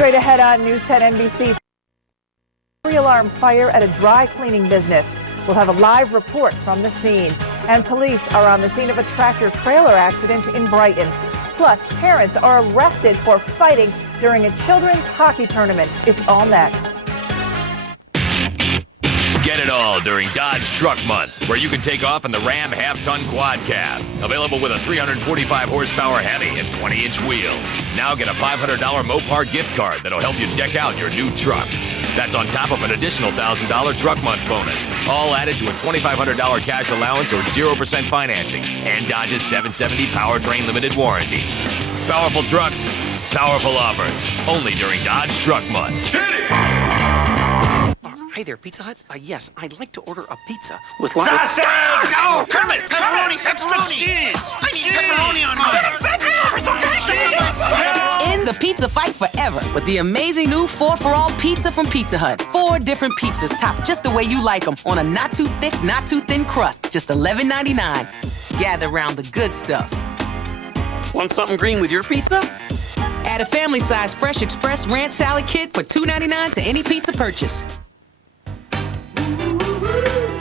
Straight ahead on News 10 NBC. Three-alarm fire at a dry cleaning business. We'll have a live report from the scene. And police are on the scene of a tractor-trailer accident in Brighton. Plus, parents are arrested for fighting during a children's hockey tournament. It's all next. Get it all during Dodge Truck Month, where you can take off in the Ram half-ton quad cab. Available with a 345 horsepower heavy and 20-inch wheels. Now get a $500 Mopar gift card that'll help you deck out your new truck. That's on top of an additional $1,000 Truck Month bonus. All added to a $2,500 cash allowance or 0% financing. And Dodge's 770 Powertrain Limited Warranty. Powerful trucks, powerful offers. Only during Dodge Truck Month. Hit it! Hi there, Pizza Hut. Yes, I'd like to order a pizza with lots of... Sausage! Oh, Kermit! Pepperoni! Extra cheese! I need pepperoni on mine! Ends a pizza fight forever with the amazing new 4-for-all pizza from Pizza Hut. 4 different pizzas topped just the way you like them on a not too thick, not too thin crust. Just $11.99. Gather round the good stuff. Want something green with your pizza? Add a family-size Fresh Express Ranch Salad Kit for $2.99 to any pizza purchase.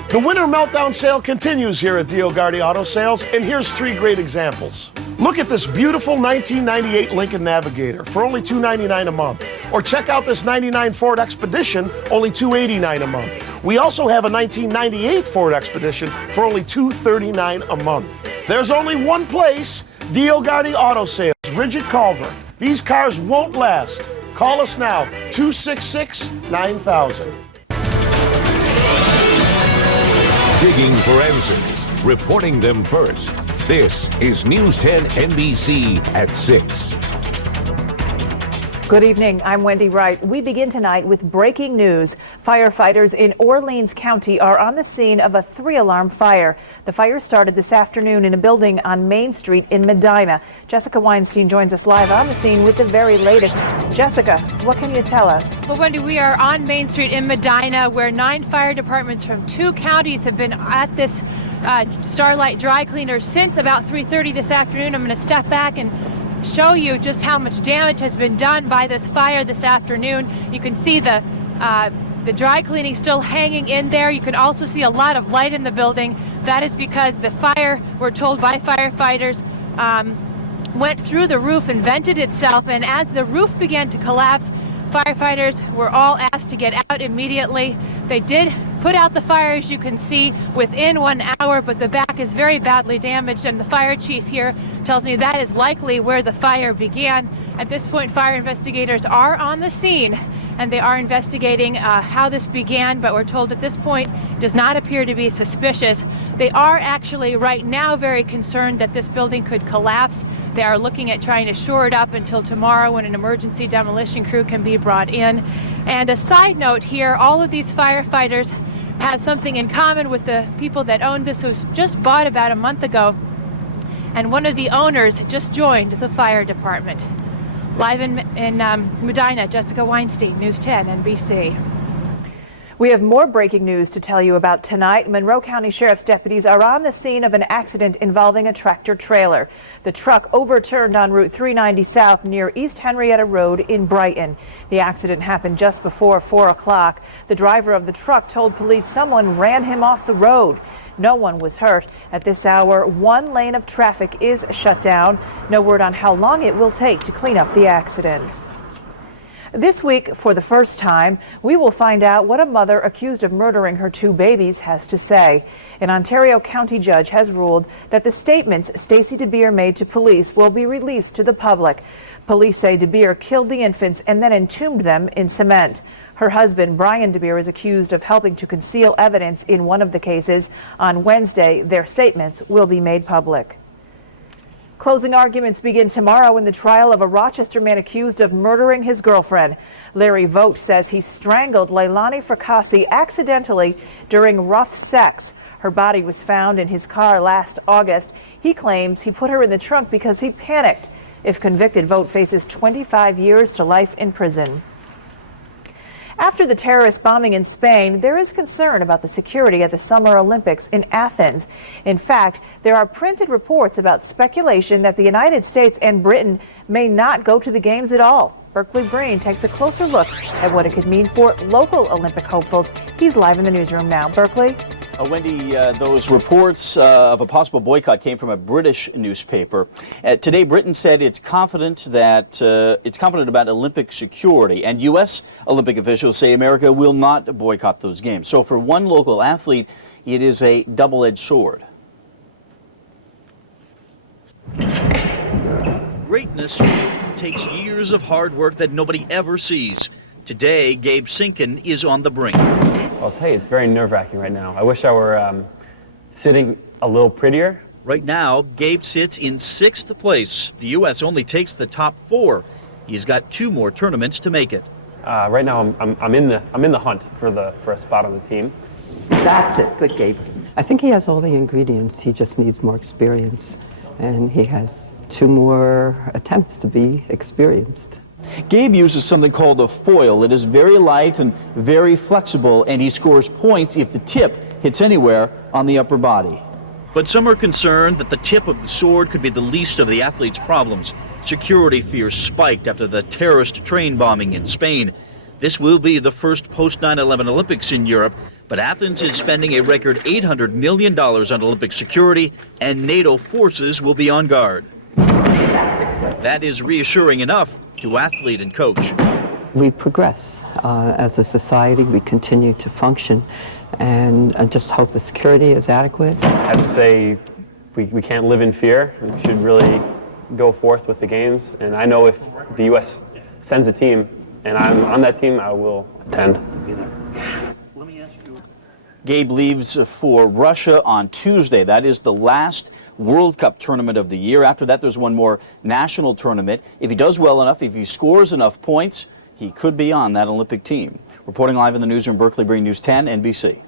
The winter meltdown sale continues here at DioGuardi Auto Sales, and here's 3 great examples. Look at this beautiful 1998 Lincoln Navigator for only $299 a month. Or check out this 99 Ford Expedition, only $289 a month. We also have a 1998 Ford Expedition for only $239 a month. There's only one place, DioGuardi Auto Sales, Rigid Culver. These cars won't last. Call us now, 266-9000. Digging for answers, reporting them first. This is News 10 NBC at 6. Good evening. I'm Wendy Wright. We begin tonight with breaking news. Firefighters in Orleans County are on the scene of a 3-alarm fire. The fire started this afternoon in a building on Main Street in Medina. Jessica Weinstein joins us live on the scene with the very latest. Jessica, what can you tell us? Well, Wendy, we are on Main Street in Medina, where 9 fire departments from 2 counties have been at this Starlight dry cleaner since about 3:30 this afternoon. I'm going to step back and show you just how much damage has been done by this fire this afternoon. You can see the dry cleaning still hanging in there. You can also see a lot of light in the building. That is because the fire, we're told by firefighters, went through the roof and vented itself, and as the roof began to collapse, firefighters were all asked to get out immediately. They did put out the fire, as you can see, within 1 hour, but the back is very badly damaged, and the fire chief here tells me that is likely where the fire began. At this point, fire investigators are on the scene, and they are investigating how this began, but we're told at this point it does not appear to be suspicious. They are actually right now very concerned that this building could collapse. They are looking at trying to shore it up until tomorrow, when an emergency demolition crew can be brought in. And a side note here, all of these firefighters have something in common with the people that owned this. It was just bought about a month ago, and one of the owners just joined the fire department. Live in Medina, Jessica Weinstein, News 10 NBC. We have more breaking news to tell you about tonight. Monroe County Sheriff's deputies are on the scene of an accident involving a tractor trailer. The truck overturned on Route 390 South near East Henrietta Road in Brighton. The accident happened just before 4 o'clock. The driver of the truck told police someone ran him off the road. No one was hurt. At this hour, 1 lane of traffic is shut down. No word on how long it will take to clean up the accident. This week, for the first time, we will find out what a mother accused of murdering her 2 babies has to say. An Ontario County judge has ruled that the statements Stacey DeBeer made to police will be released to the public. Police say DeBeer killed the infants and then entombed them in cement. Her husband, Brian DeBeer, is accused of helping to conceal evidence in one of the cases. On Wednesday, their statements will be made public. Closing arguments begin tomorrow in the trial of a Rochester man accused of murdering his girlfriend. Larry Vogt says he strangled Leilani Fracassi accidentally during rough sex. Her body was found in his car last August. He claims he put her in the trunk because he panicked. If convicted, Vogt faces 25 years to life in prison. After the terrorist bombing in Spain, there is concern about the security at the Summer Olympics in Athens. In fact, there are printed reports about speculation that the United States and Britain may not go to the games at all. Berkeley Brean takes a closer look at what it could mean for local Olympic hopefuls. He's live in the newsroom now. Berkeley? Wendy, those reports of a possible boycott came from a British newspaper. Today, Britain said it's confident about Olympic security, and U.S. Olympic officials say America will not boycott those games. So for one local athlete, it is a double-edged sword. Greatness takes years of hard work that nobody ever sees. Today, Gabe Sinkin is on the brink. I'll tell you, it's very nerve-wracking right now. I wish I were sitting a little prettier. Right now, Gabe sits in 6th place. The U.S. only takes the top 4. He's got 2 more tournaments to make it. Right now, I'm in the hunt for a spot on the team. That's it. Good, Gabe. I think he has all the ingredients. He just needs more experience, and he has 2 more attempts to be experienced. Gabe uses something called a foil. It is very light and very flexible, and he scores points if the tip hits anywhere on the upper body. But some are concerned that the tip of the sword could be the least of the athlete's problems. Security fears spiked after the terrorist train bombing in Spain. This will be the first post-9/11 Olympics in Europe, but Athens is spending a record $800 million on Olympic security, and NATO forces will be on guard. That is reassuring enough to athlete and coach. We progress as a society. We continue to function, and I just hope the security is adequate. I'd say we can't live in fear. We should really go forth with the games, and I know if the U.S. sends a team and I'm on that team, I will attend. Gabe leaves for Russia on Tuesday. That is the last World Cup tournament of the year. After that, there's one more national tournament. If he does well enough, if he scores enough points, he could be on that Olympic team. Reporting live in the newsroom, Berkeley Brean, News 10, NBC.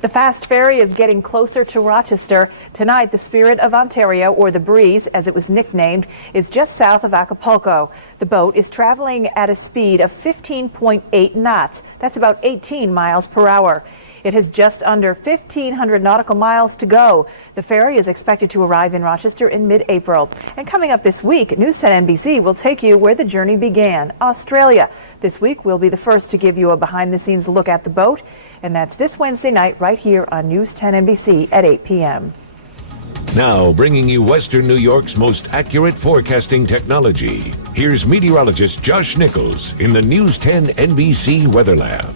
The fast ferry is getting closer to Rochester. Tonight, the Spirit of Ontario, or the Breeze, as it was nicknamed, is just south of Acapulco. The boat is traveling at a speed of 15.8 knots. That's about 18 miles per hour. It has just under 1,500 nautical miles to go. The ferry is expected to arrive in Rochester in mid-April. And coming up this week, News 10 NBC will take you where the journey began, Australia. This week, we'll be the first to give you a behind-the-scenes look at the boat. And that's this Wednesday night right here on News 10 NBC at 8 p.m. Now, bringing you Western New York's most accurate forecasting technology. Here's meteorologist Josh Nichols in the News 10 NBC Weather Lab.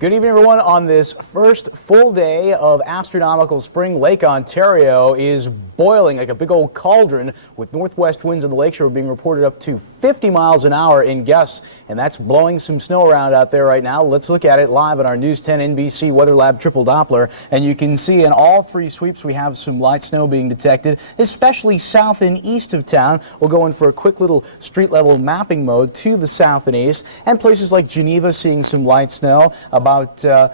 Good evening, everyone. On this first full day of astronomical spring, Lake Ontario is boiling like a big old cauldron, with northwest winds in the lakeshore being reported up to 50 miles an hour in gusts, and that's blowing some snow around out there right now. Let's look at it live on our News 10 NBC Weather Lab Triple Doppler, and you can see in all 3 sweeps we have some light snow being detected, especially south and east of town. We'll go in for a quick little street level mapping mode to the south and east, and places like Geneva seeing some light snow, about a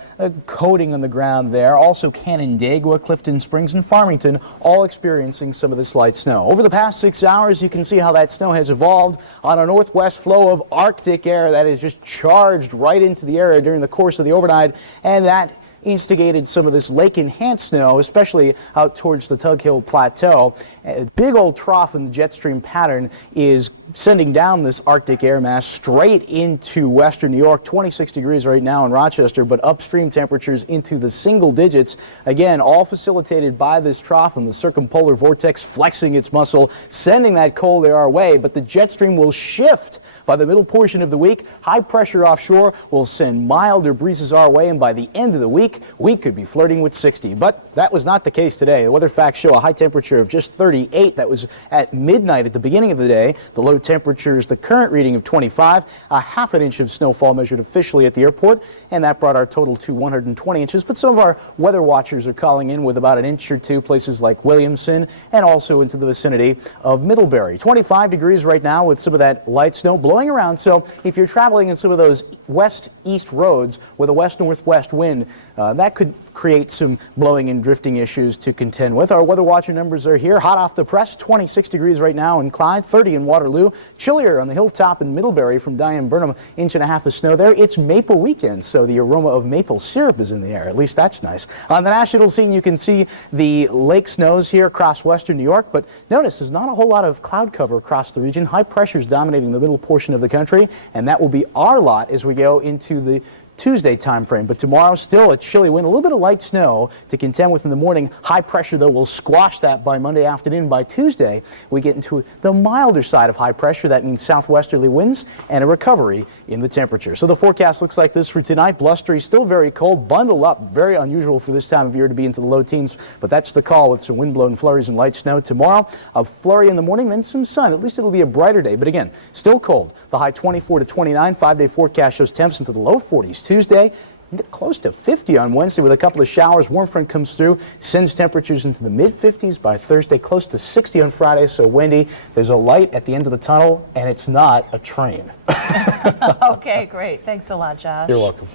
coating on the ground there. Also Canandaigua, Clifton Springs, and Farmington all experiencing some of this light snow. Over the past 6 hours, you can see how that snow has evolved on a northwest flow of Arctic air that is just charged right into the area during the course of the overnight, and that instigated some of this lake-enhanced snow, especially out towards the Tug Hill Plateau. A big old trough in the jet stream pattern is sending down this Arctic air mass straight into western New York. 26 degrees right now in Rochester, but upstream temperatures into the single digits. Again, all facilitated by this trough and the circumpolar vortex flexing its muscle, sending that cold air our way. But the jet stream will shift by the middle portion of the week. High pressure offshore will send milder breezes our way, and by the end of the week, we could be flirting with 60. But that was not the case today. The weather facts show a high temperature of just 38. That was at midnight at the beginning of the day. The low temperature is the current reading of 25. A half an inch of snowfall measured officially at the airport, and that brought our total to 120 inches. But some of our weather watchers are calling in with about an inch or two, places like Williamson and also into the vicinity of Middlebury. 25 degrees right now with some of that light snow blowing around. So if you're traveling in some of those west-east roads with a west-northwest wind, that could create some blowing and drifting issues to contend with. Our weather watcher numbers are here. Hot off the press, 26 degrees right now in Clyde, 30 in Waterloo. Chillier on the hilltop in Middlebury from Diane Burnham, 1.5 inches of snow there. It's maple weekend, so the aroma of maple syrup is in the air. At least that's nice. On the national scene, you can see the lake snows here across western New York, but notice there's not a whole lot of cloud cover across the region. High pressure is dominating the middle portion of the country, and that will be our lot as we go into the Tuesday time frame. But tomorrow, still a chilly wind, a little bit of light snow to contend with in the morning. High pressure, though, will squash that by Monday afternoon. By Tuesday, we get into the milder side of high pressure. That means southwesterly winds and a recovery in the temperature. So the forecast looks like this for tonight. Blustery, still very cold. Bundle up. Very unusual for this time of year to be into the low teens, but that's the call with some wind-blown flurries and light snow. Tomorrow, a flurry in the morning, then some sun. At least it'll be a brighter day. But again, still cold. The high 24 to 29. 5-day forecast shows temps into the low 40s. Tuesday, close to 50 on Wednesday with a couple of showers. Warm front comes through, sends temperatures into the mid-50s by Thursday, close to 60 on Friday. So, Wendy, there's a light at the end of the tunnel, and it's not a train. Okay, great. Thanks a lot, Josh. You're welcome.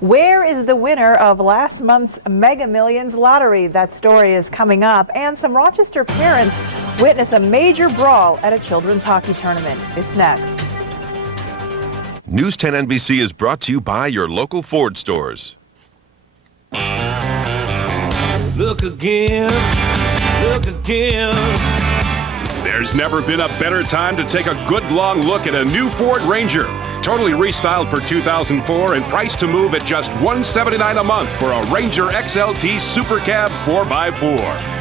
Where is the winner of last month's Mega Millions lottery? That story is coming up. And some Rochester parents witness a major brawl at a children's hockey tournament. It's next. News 10 NBC is brought to you by your local Ford stores. Look again, look again. There's never been a better time to take a good long look at a new Ford Ranger. Totally restyled for 2004 and priced to move at just $179 a month for a Ranger XLT Super Cab 4x4.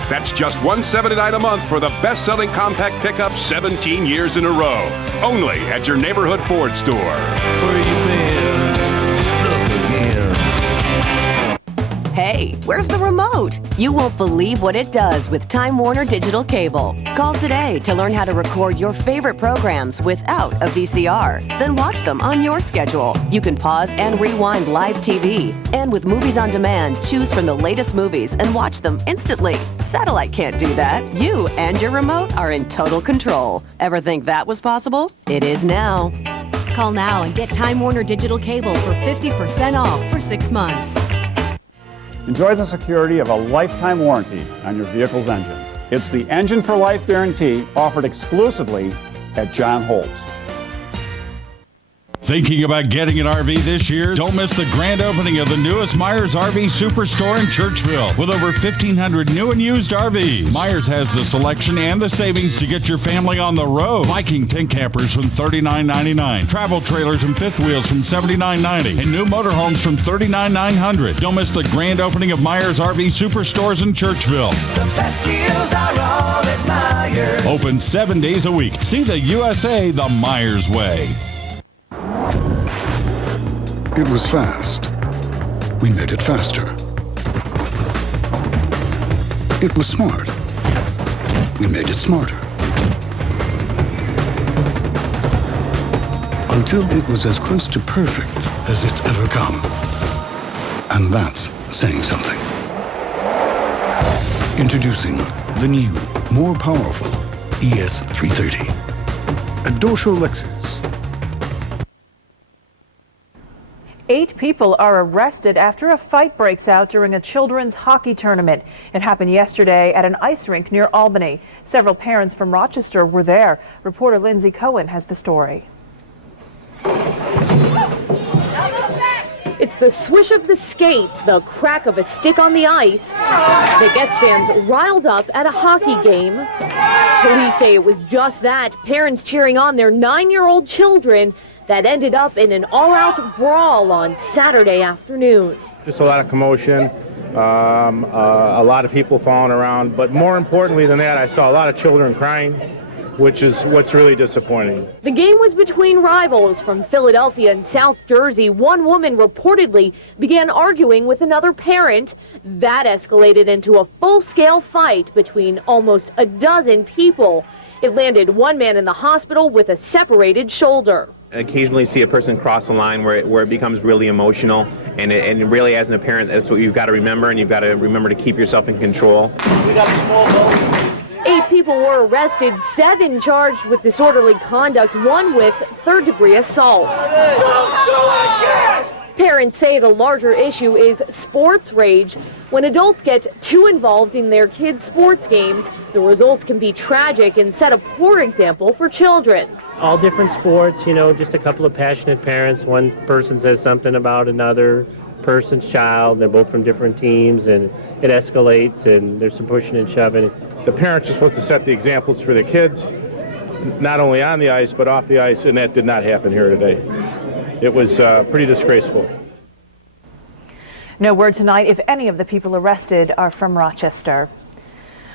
That's just $179 a month for the best-selling compact pickup 17 years in a row. Only at your neighborhood Ford store. Where you been? Look again. Hey, where's the remote? You won't believe what it does with Time Warner Digital Cable. Call today to learn how to record your favorite programs without a VCR. Then watch them on your schedule. You can pause and rewind live TV. And with Movies on Demand, choose from the latest movies and watch them instantly. Satellite can't do that. You and your remote are in total control. Ever think that was possible? It is now. Call now and get Time Warner Digital Cable for 50% off for 6 months. Enjoy the security of a lifetime warranty on your vehicle's engine. It's the Engine for Life guarantee offered exclusively at John Holtz. Thinking about getting an RV this year? Don't miss the grand opening of the newest Myers RV Superstore in Churchville with over 1,500 new and used RVs. Myers has the selection and the savings to get your family on the road. Viking tent campers from $39.99, travel trailers and fifth wheels from $79.90, and new motorhomes from $39,900. Don't miss the grand opening of Myers RV Superstores in Churchville. The best deals are all at Myers. Open 7 days a week. See the USA the Myers way. It was fast. We made it faster. It was smart. We made it smarter. Until it was as close to perfect as it's ever come. And that's saying something. Introducing the new, more powerful ES330. At Dorsho Lexus. 8 people are arrested after a fight breaks out during a children's hockey tournament. It happened yesterday at an ice rink near Albany. Several parents from Rochester were there. Reporter Lindsay Cohen has the story. It's the swish of the skates, the crack of a stick on the ice that gets fans riled up at a hockey game. Police say it was just that, parents cheering on their 9-year-old children, that ended up in an all-out brawl on Saturday afternoon. Just a lot of commotion, a lot of people falling around, but more importantly than that, I saw a lot of children crying, which is what's really disappointing. The game was between rivals from Philadelphia and South Jersey. One woman reportedly began arguing with another parent. That escalated into a full-scale fight between almost a dozen people. It landed one man in the hospital with a separated shoulder. Occasionally see a person cross the line where it becomes really emotional, and really as a parent, that's what you've got to remember, and you've got to remember to keep yourself in control. We got a small boat. 8 people were arrested, 7 charged with disorderly conduct, 1 with third-degree assault. Don't do it again! Parents say the larger issue is sports rage. When adults get too involved in their kids' sports games, the results can be tragic and set a poor example for children. All different sports, you know, just a couple of passionate parents. One person says something about another person's child. They're both from different teams, and it escalates, and there's some pushing and shoving. The parents are supposed to set the examples for the kids, not only on the ice, but off the ice, and that did not happen here today. It was pretty disgraceful. No word tonight if any of the people arrested are from Rochester.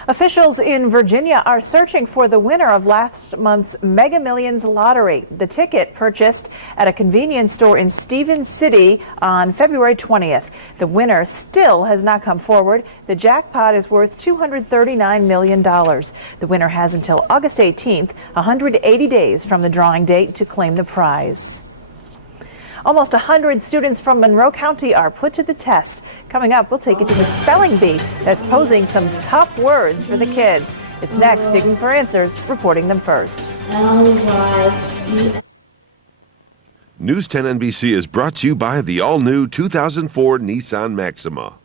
Officials in Virginia are searching for the winner of last month's Mega Millions lottery. The ticket purchased at a convenience store in Stevens City on February 20th. The winner still has not come forward. The jackpot is worth $239 million. The winner has until August 18th, 180 days from the drawing date, to claim the prize. Almost 100 students from Monroe County are put to the test. Coming up, we'll take you to the spelling bee that's posing some tough words for the kids. It's next, Digging for Answers, reporting them first. News 10 NBC is brought to you by the all-new 2004 Nissan Maxima.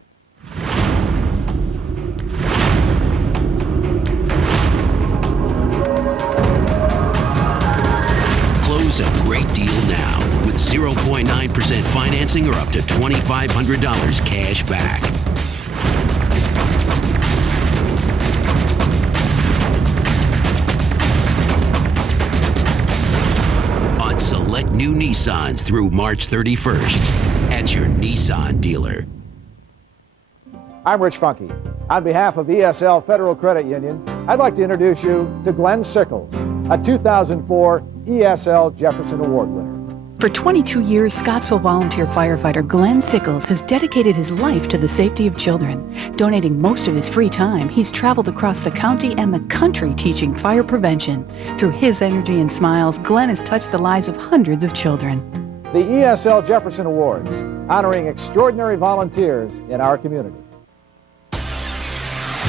Close a great deal now with 0.9% financing or up to $2,500 cash back. On select new Nissans through March 31st at your Nissan dealer. I'm Rich Funke. On behalf of ESL Federal Credit Union, I'd like to introduce you to Glenn Sickles, a 2004 ESL Jefferson Award winner. For 22 years, Scottsville volunteer firefighter Glenn Sickles has dedicated his life to the safety of children. Donating most of his free time, he's traveled across the county and the country teaching fire prevention. Through his energy and smiles, Glenn has touched the lives of hundreds of children. The ESL Jefferson Awards, honoring extraordinary volunteers in our community.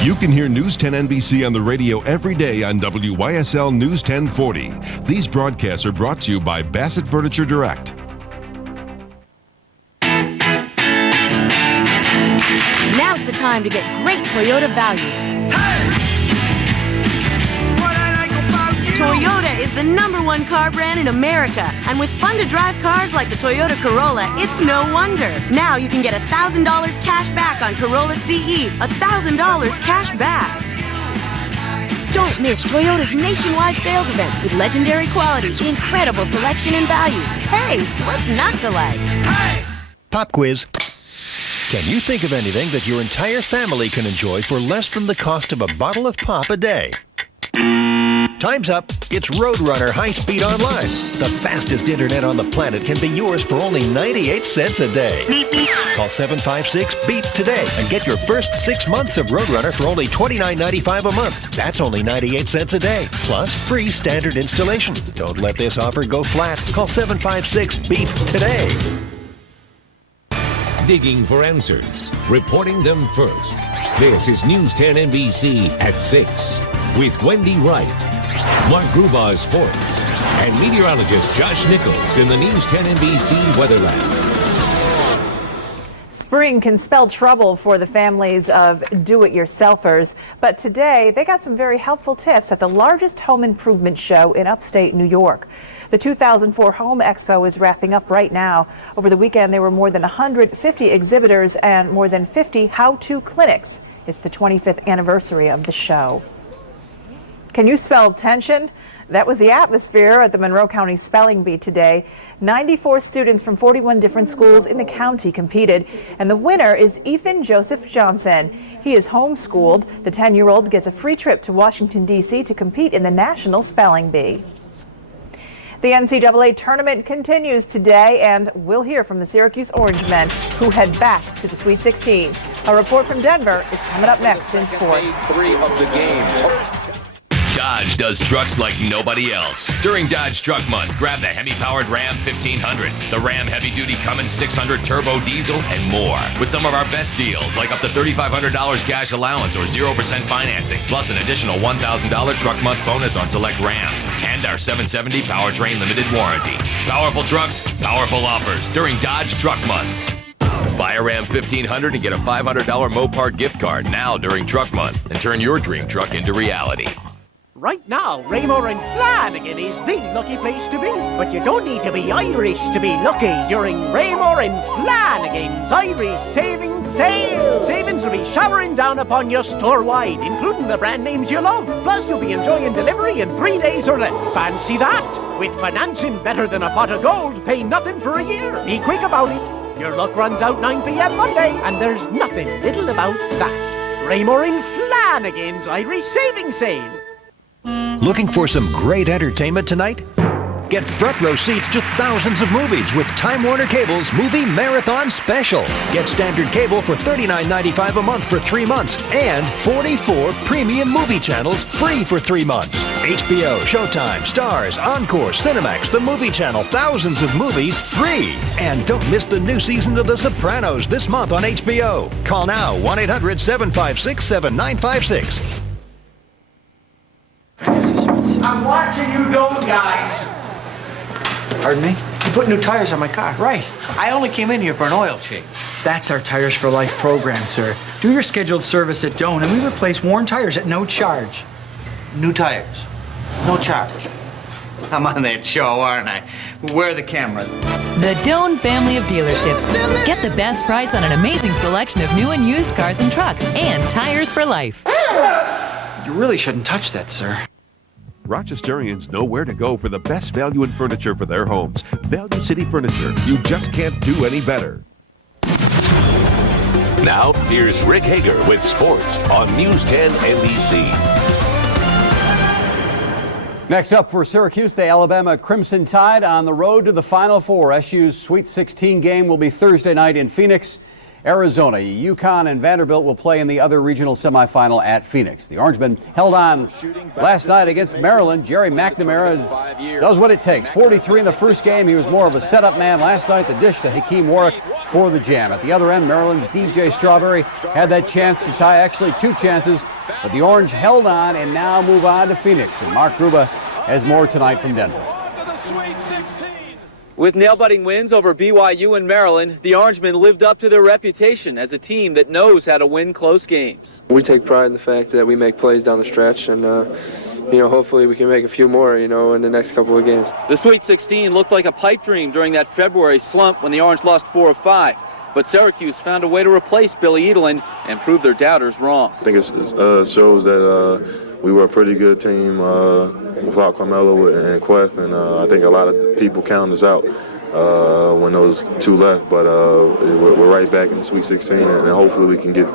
You can hear News 10 NBC on the radio every day on WYSL News 1040. These broadcasts are brought to you by Bassett Furniture Direct. Now's the time to get great Toyota values. Toyota is the #1 car brand in America, and with fun-to-drive cars like the Toyota Corolla, it's no wonder. Now you can get $1,000 cash back on Corolla CE, $1,000 cash back. Don't miss Toyota's nationwide sales event with legendary quality, incredible selection, and values. Hey, what's not to like? Pop quiz. Can you think of anything that your entire family can enjoy for less than the cost of a bottle of pop a day? Time's up. It's Roadrunner High-Speed Online. The fastest internet on the planet can be yours for only 98 cents a day. Call 756-BEEP today and get your first 6 months of Roadrunner for only $29.95 a month. That's only 98 cents a day, plus free standard installation. Don't let this offer go flat. Call 756-BEEP today. Digging for answers, reporting them first. This is News 10 NBC at 6 with Wendy Wright, Mark Gruba Sports, and meteorologist Josh Nichols in the News 10 NBC Weatherland. Spring can spell trouble for the families of do-it-yourselfers, but today they got some very helpful tips at the largest home improvement show in upstate New York. The 2004 Home Expo is wrapping up right now. Over the weekend, there were more than 150 exhibitors and more than 50 how-to clinics. It's the 25th anniversary of the show. Can you spell tension? That was the atmosphere at the Monroe County Spelling Bee today. 94 students from 41 different schools in the county competed, and the winner is Ethan Joseph Johnson. He is homeschooled. The 10-year-old gets a free trip to Washington, D.C. to compete in the National Spelling Bee. The NCAA tournament continues today, and we'll hear from the Syracuse Orangemen, who head back to the Sweet 16. A report from Denver is coming up next in sports. 3 of the game. Dodge does trucks like nobody else. During Dodge Truck Month, grab the Hemi-powered Ram 1500, the Ram heavy-duty Cummins 600 turbo diesel, and more. With some of our best deals, like up to $3,500 cash allowance or 0% financing, plus an additional $1,000 Truck Month bonus on select Rams, and our 770 powertrain limited warranty. Powerful trucks, powerful offers during Dodge Truck Month. Buy a Ram 1500 and get a $500 Mopar gift card now during Truck Month and turn your dream truck into reality. Right now, Raymore and Flanagan is the lucky place to be. But you don't need to be Irish to be lucky during Raymore and Flanagan's Irish Savings Sale. Savings will be showering down upon you store-wide, including the brand names you love. Plus, you'll be enjoying delivery in 3 days or less. Fancy that? With financing better than a pot of gold, pay nothing for a year. Be quick about it. Your luck runs out 9 p.m. Monday, and there's nothing little about that. Raymore and Flanagan's Irish Savings Sale. Looking for some great entertainment tonight? Get front row seats to thousands of movies with Time Warner Cable's Movie Marathon Special. Get standard cable for $39.95 a month for 3 months and 44 premium movie channels free for 3 months. HBO, Showtime, Stars, Encore, Cinemax, The Movie Channel, thousands of movies free. And don't miss the new season of The Sopranos this month on HBO. Call now 1-800-756-7956. I'm watching you go, guys. Pardon me? You put new tires on my car. Right. I only came in here for an oil change. That's our Tires for Life program, sir. Do your scheduled service at Doan, and we replace worn tires at no charge. New tires. No charge. I'm on that show, aren't I? Where are the cameras? The Doan family of dealerships. Get the best price on an amazing selection of new and used cars and trucks and Tires for Life. You really shouldn't touch that, sir. Rochesterians know where to go for the best value in furniture for their homes. Value City Furniture. You just can't do any better. Now, here's Rick Hager with sports on News 10 NBC. Next up for Syracuse, the Alabama Crimson Tide on the road to the Final Four. SU's Sweet 16 game will be Thursday night in Phoenix, Arizona. UConn and Vanderbilt will play in the other regional semifinal at Phoenix. The Orangemen held on last night against Maryland. Jerry McNamara does what it takes. 43 in the first game. He was more of a setup man. Last night, the dish to Hakeem Warwick for the jam. At the other end, Maryland's DJ Strawberry had that chance to tie, actually 2 chances, but the Orange held on and now move on to Phoenix. And Mark Gruba has more tonight from Denver. With nail-biting wins over BYU and Maryland, the Orangemen lived up to their reputation as a team that knows how to win close games. We take pride in the fact that we make plays down the stretch, and hopefully we can make a few more, in the next couple of games. The Sweet 16 looked like a pipe dream during that February slump when the Orange lost 4 of 5. But Syracuse found a way to replace Billy Edelin and prove their doubters wrong. I think it shows that we were a pretty good team without Carmelo and Queth, and I think a lot of people counted us out when those 2 left. But we're right back in the Sweet 16, and hopefully we can get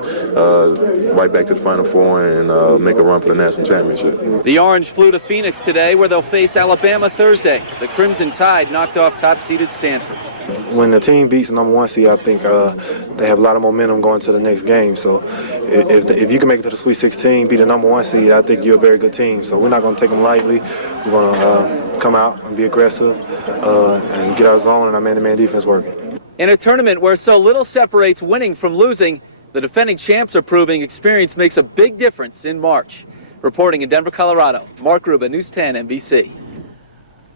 right back to the Final Four and make a run for the national championship. The Orange flew to Phoenix today, where they'll face Alabama Thursday. The Crimson Tide knocked off top-seeded Stanford. When the team beats the number 1 seed, I think they have a lot of momentum going to the next game. So if you can make it to the Sweet 16, beat the number 1 seed, I think you're a very good team. So we're not going to take them lightly. We're going to come out and be aggressive and get our zone and our man-to-man defense working. In a tournament where so little separates winning from losing, the defending champs are proving experience makes a big difference in March. Reporting in Denver, Colorado, Mark Gruba, News 10 NBC.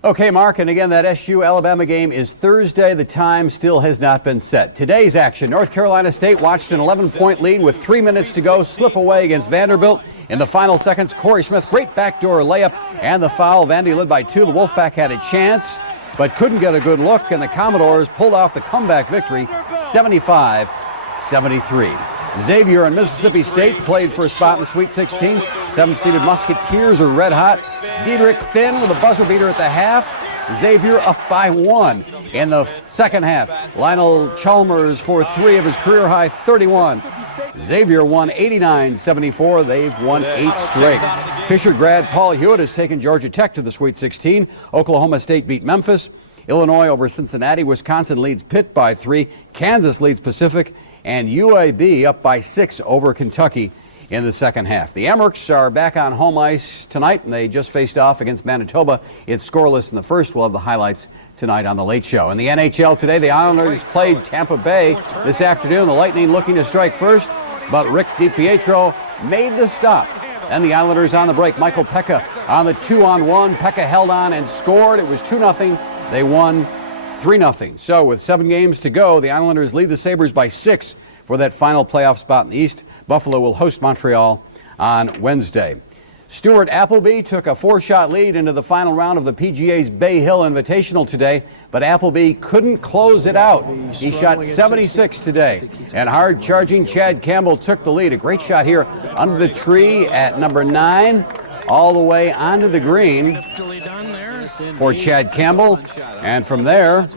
Okay, Mark, and again, that SU-Alabama game is Thursday. The time still has not been set. Today's action, North Carolina State watched an 11-point lead with 3 minutes to go slip away against Vanderbilt. In the final seconds, Corey Smith, great backdoor layup, and the foul. Vandy led by 2. The Wolfpack had a chance, but couldn't get a good look, and the Commodores pulled off the comeback victory, 75-73. Xavier and Mississippi State played for a spot in the Sweet 16. 7th-seeded Musketeers are red hot. Diedrich Finn with a buzzer beater at the half. Xavier up by 1 in the second half. Lionel Chalmers for 3 of his career-high 31. Xavier won 89-74. They've won 8 straight. Fisher grad Paul Hewitt has taken Georgia Tech to the Sweet 16. Oklahoma State beat Memphis. Illinois over Cincinnati. Wisconsin leads Pitt by 3. Kansas leads Pacific. And UAB up by 6 over Kentucky in the second half. The Amerks are back on home ice tonight, and they just faced off against Manitoba. It's scoreless in the first. We'll have the highlights tonight on the Late Show. In the NHL today, the Islanders played Tampa Bay this afternoon. The Lightning looking to strike first, but Rick DiPietro made the stop. And the Islanders on the break. Michael Pekka on the 2-on-1. Pekka held on and scored. It was 2-0. They won 3-0. So with 7 games to go, the Islanders lead the Sabres by 6 for that final playoff spot in the East. Buffalo will host Montreal on Wednesday. Stuart Appleby took a 4-shot lead into the final round of the PGA's Bay Hill Invitational today, but Appleby couldn't close it out. He shot 76 today, and hard-charging Chad Campbell took the lead. A great shot here under the tree at number 9, all the way onto the green for Chad Campbell, and from there,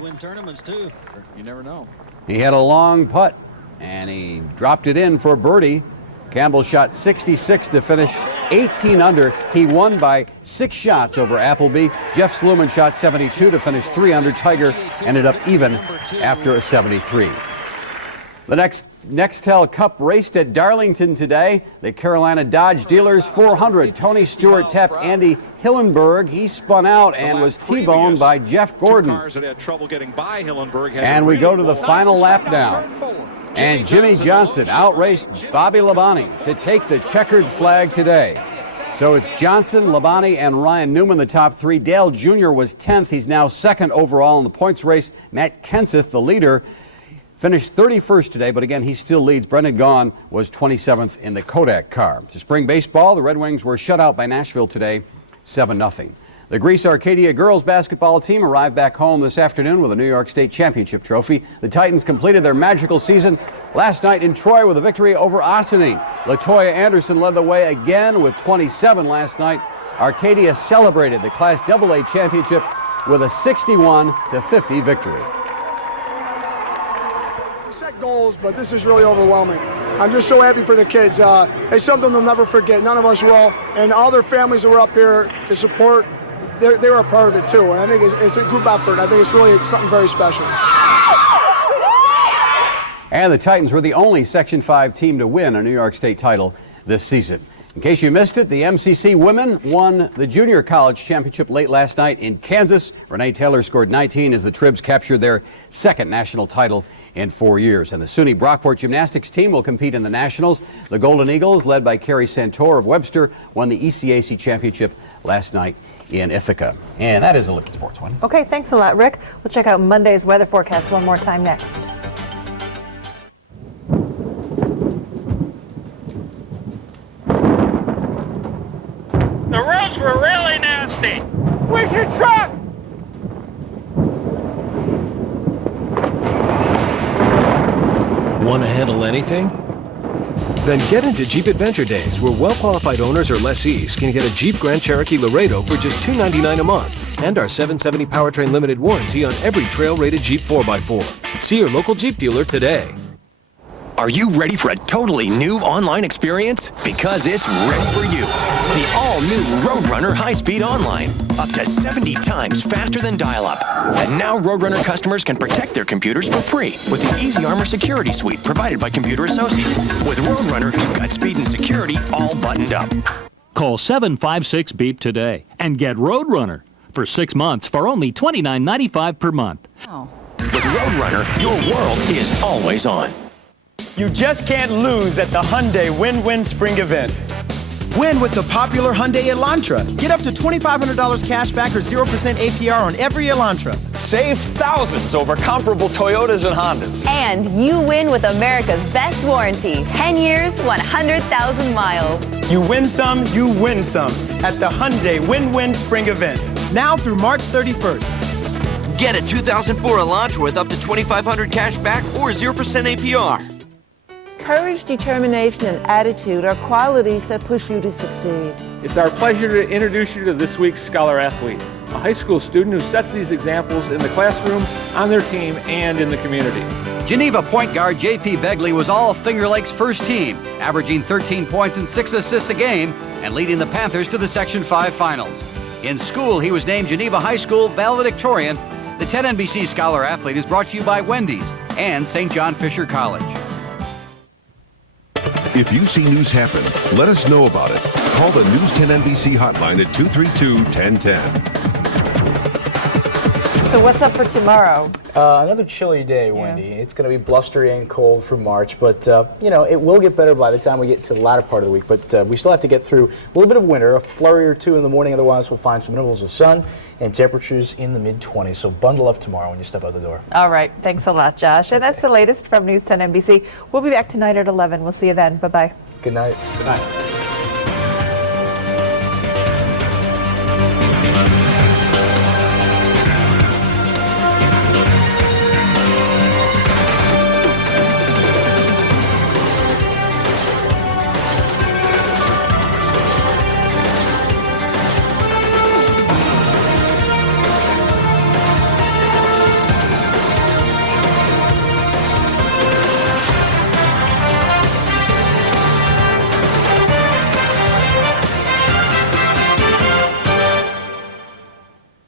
he had a long putt, and he dropped it in for a birdie. Campbell shot 66 to finish 18 under. He won by 6 shots over Appleby. Jeff Sluman shot 72 to finish 3 under. Tiger ended up even after a 73. The Nextel Cup raced at Darlington today. The Carolina Dodge Dealers 400. Tony Stewart tapped Andy Hillenberg. He spun out and was T-boned by Jeff Gordon. And we go to the final lap now. And Jimmy Johnson outraced Bobby Labonte to take the checkered flag today. So it's Johnson, Labonte, and Ryan Newman, the top 3. Dale Jr. was 10th. He's now 2nd overall in the points race. Matt Kenseth, the leader, finished 31st today, but again, he still leads. Brendan Gaughan was 27th in the Kodak car. To spring baseball, the Red Wings were shut out by Nashville today, 7-0. The Greece Arcadia girls basketball team arrived back home this afternoon with a New York State championship trophy. The Titans completed their magical season last night in Troy with a victory over Ossining. LaToya Anderson led the way again with 27 last night. Arcadia celebrated the Class AA championship with a 61-50 victory. Set goals, but this is really overwhelming. I'm just so happy for the kids. It's something they'll never forget. None of us will. And all their families that were up here to support, they were a part of it too, and I think it's a group effort. I think it's really something very special. And the Titans were the only Section 5 team to win a New York State title this season. In case you missed it, the MCC women won the Junior College Championship late last night in Kansas. Renee Taylor scored 19 as the Tribs captured their 2nd national title in 4 years. And the SUNY Brockport gymnastics team will compete in the Nationals. The Golden Eagles, led by Carrie Santor of Webster, won the ECAC championship last night in Ithaca. And that is Olympic Sports One. Okay, thanks a lot, Rick. We'll check out Monday's weather forecast one more time next. The roads were really nasty. Where's your truck? Want to handle anything? Then get into Jeep Adventure Days, where well-qualified owners or lessees can get a Jeep Grand Cherokee Laredo for just $299 a month, and our 770 powertrain limited warranty on every trail-rated Jeep 4x4. See your local Jeep dealer today. Are you ready for a totally new online experience? Because it's ready for you. The all-new Roadrunner High-Speed Online. Up to 70 times faster than dial-up. And now Roadrunner customers can protect their computers for free with the Easy Armor Security Suite provided by Computer Associates. With Roadrunner, you've got speed and security all buttoned up. Call 756-BEEP today and get Roadrunner for 6 months for only $29.95 per month. With Roadrunner, your world is always on. You just can't lose at the Hyundai Win-Win Spring Event. Win with the popular Hyundai Elantra. Get up to $2,500 cash back or 0% APR on every Elantra. Save thousands over comparable Toyotas and Hondas. And you win with America's best warranty. 10 years, 100,000 miles. You win some, you win some at the Hyundai Win-Win Spring Event. Now through March 31st. Get a 2004 Elantra with up to $2,500 cash back or 0% APR. Courage, determination, and attitude are qualities that push you to succeed. It's our pleasure to introduce you to this week's Scholar Athlete, a high school student who sets these examples in the classroom, on their team, and in the community. Geneva point guard J.P. Begley was all Finger Lakes' first team, averaging 13 points and 6 assists a game, and leading the Panthers to the Section 5 finals. In school, he was named Geneva High School valedictorian. The 10 NBC Scholar Athlete is brought to you by Wendy's and St. John Fisher College. If you see news happen, let us know about it. Call the News 10 NBC hotline at 232-1010. So what's up for tomorrow? Another chilly day, Wendy. It's going to be blustery and cold for March, but it will get better by the time we get to the latter part of the week. But we still have to get through a little bit of winter, a flurry or two in the morning. Otherwise, we'll find some intervals of sun and temperatures in the mid-20s. So bundle up tomorrow when you step out the door. All right. Thanks a lot, Josh. And that's the latest from News 10 NBC. We'll be back tonight at 11. We'll see you then. Bye-bye. Good night. Good night.